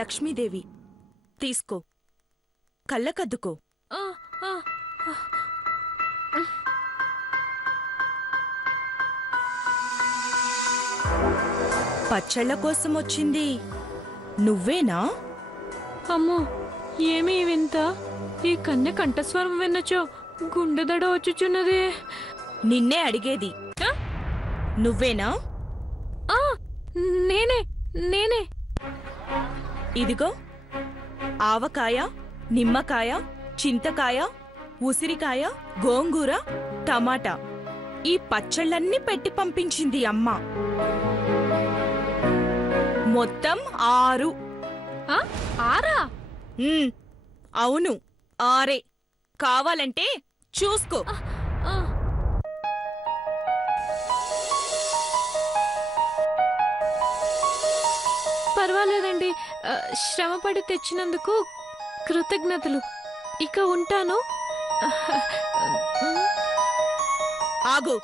లక్ష్మీదేవి తీసుకో, కళ్ళకద్దుకో. పచ్చళ్ళ కోసం వచ్చింది నువ్వేనా? అమ్మో, ఏమీ వింత! ఈ కన్నె కంఠస్వరం విన్నచో గుండెదడ వచ్చుచున్నదే. నిన్నే అడిగేది, నువ్వేనా? నేనే నేనే. ఇదిగో ఆవకాయ, నిమ్మకాయ, చింతకాయ, ఉసిరికాయ, గోంగూర, టమాటా ఈ పచ్చళ్ళన్నీ పెట్టి పంపించింది అమ్మ. మొత్తం 6. 6? అవును, 6. కావాలంటే చూసుకో. పర్వాలేదండి, శ్రమపడి తెచ్చినందుకు కృతజ్ఞతలు. ఇక ఉంటాను. ఆగు.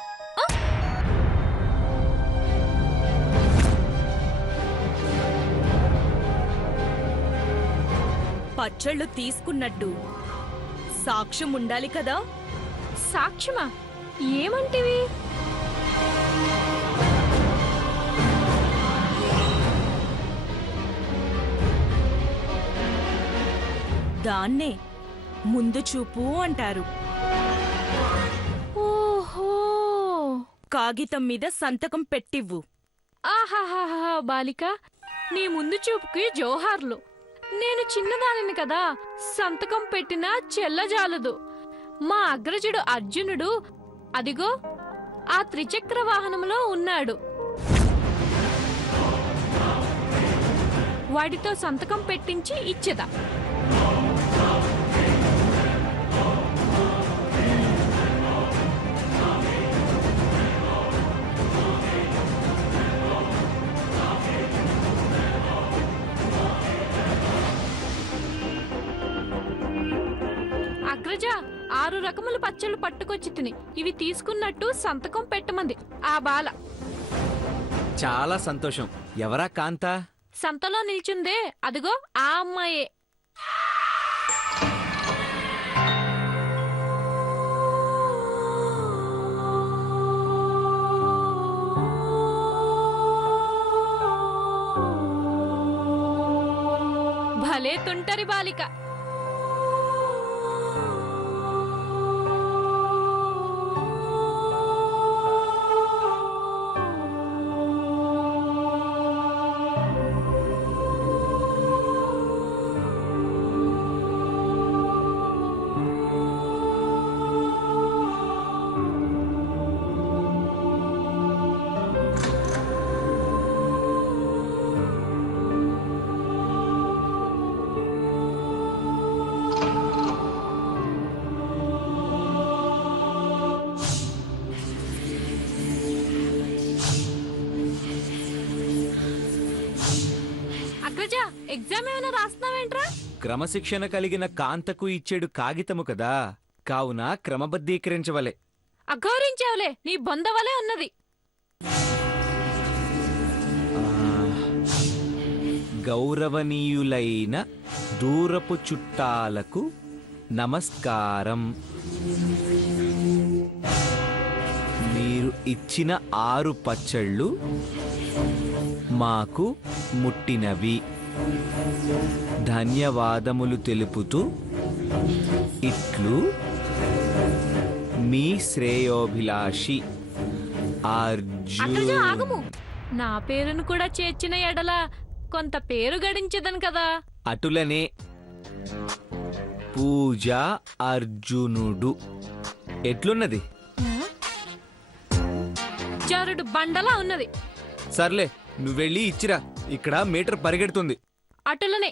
పచ్చళ్ళు తీసుకున్నట్టు సాక్ష్యం ఉండాలి కదా? సాక్ష్యమా? ఏమంటివి? దాన్నే ముందు చూపు అంటారు. ఓహో! కాగితం మీద సంతకం పెట్టివ్వు. ఆహాహాహా బాలిక, నీ ముందు చూపుకి జోహార్లు. నేను చిన్నదానిని కదా, సంతకం పెట్టినా చెల్లజాలదు. మా అగ్రజుడు అర్జునుడు అదిగో ఆ త్రిచక్ర వాహనంలో ఉన్నాడు. వాడితో సంతకం పెట్టించి ఇచ్చేదా. అగ్రజ, 6 రకముల పచ్చళ్ళు పట్టుకొచ్చి తిని ఇవి తీసుకున్నట్టు సంతకం పెట్టమంది ఆ బాల. చాలా సంతోషం. ఎవరా కాంతా? సంతలో నిల్చుందే అదిగో ఆ అమ్మాయే. భలే తుంటరి బాలిక. ఎగ్జామ్ ఏమైనా రాస్తున్నావేంట్రా? క్రమశిక్షణ కలిగిన కాంతకు ఇచ్చేడు కాగితము కదా, కావున క్రమబద్ధీకరించవలే. అఘోరించావులే, నీ బొందవలే ఉన్నది. గౌరవనీయులైన దూరపు చుట్టాలకు నమస్కారం. మీరు ఇచ్చిన 6 పచ్చళ్ళు మాకు ముట్టినవి. ధన్యవాదములు తెలుపుతూ ఇట్లు మీ శ్రేయోభిలాషి అగ్రజ, ఆగము. నా పేరును కూడా చేర్చిన ఎడల కొంత పేరు గడించదను కదా. అటులనే పూజా అర్జునుడు. ఎట్లున్నది? జారుడు బండలా ఉన్నది. సర్లే, నువ్వెళ్ళి ఇచ్చిరా, ఇక్కడ మీటర్ పరిగెడుతుంది. అటులనే